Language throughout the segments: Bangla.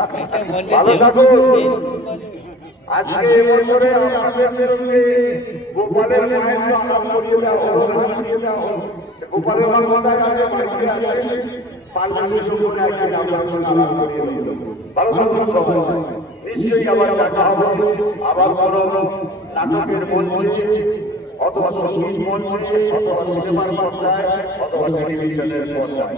ভালো থাকুন। আজকে বছরে আপনাদের সঙ্গে গোপালের মায়ের আলাপ করিয়ে দাও। গোপালের মাতা কাছে বাড়িতে আছে, পালনের সঙ্গে আছে, আমরা সালাম করিয়ে দিই। ভালো থাকুন সবাই। নিশ্চয়ই আবার দেখা হবে, আবার কোনো নাটকের মঞ্চে অথবা সঙ্গীত মঞ্চে অথবা সিনেমার পর্দায় অথবা টেলিভিশনের পর্দায়।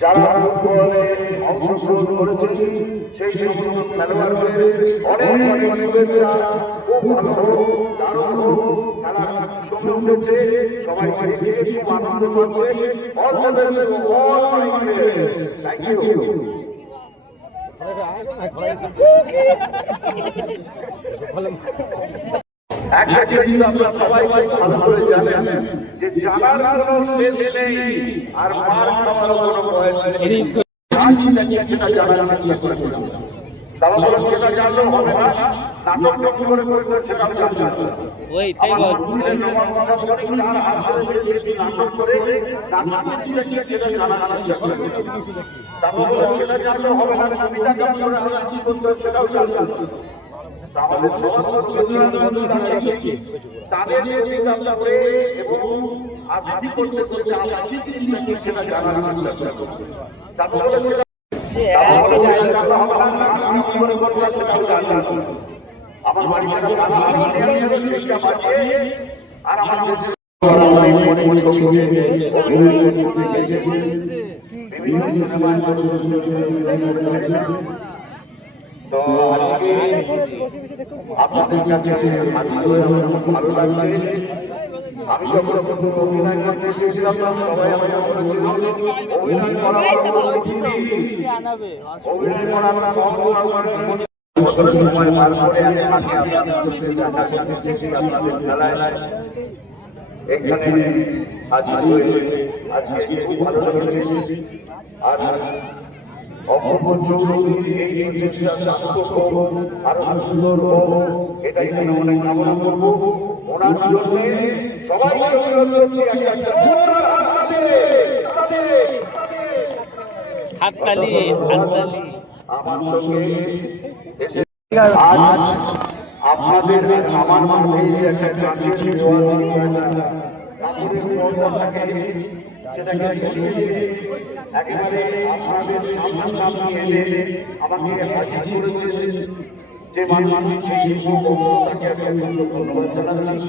যারা ফুটবলে অংশগ্রহণ করেছেন সেই সমস্ত খেলোয়াড়দের অনেক অনেক শুভেচ্ছা। খুব ভালো হোক, দারুণ হোক, খেলা সুন্দর হচ্ছে, সবাই দেখেছে, খুব আনন্দ করছে। All the best to all my players. Thank you. একটা জিনিস আপনারা সবাই ভালো করে জানেন যে জানার কোনো শেষ নেই আর মার খাওয়ার কোনো বয়স নেই। সেটা জানার চেষ্টা করুন। তাহলে সেটা জানলেও হবে না, নাটক করে সেটাও জানতে হবে। ওইটাই বলছি, নাটক করে সেটা জানার চেষ্টা করুন। তাহলে সেটা জানলেও হবে না, কবিতা কেমন আলোচনা করতে সেটাও জানতে হবে। তাহলে তাদের চিন্তা করে এবং আধুনি করতে করতে সেটা জানার চেষ্টা করছে। আমার বাড়িতে আর আমাদের আপনাদের কাছে ভালো লাগছে। আমি যখন অভিনয় করতে এসেছিলাম সবাই আমাকে অভিনয় সময় পার করে এখানে আজকে খুব ভালো লেগেছে। আর এটাই অনেক কামনা করবো ওনার জন্য। সবাই আজ আপনাদের আমার মাঝে একটা একেবারে আপনাদের সামনে এনে আমাকে হাজির করেছেন যে মানুষ তাকে আমি ধন্যবাদ জানাচ্ছি।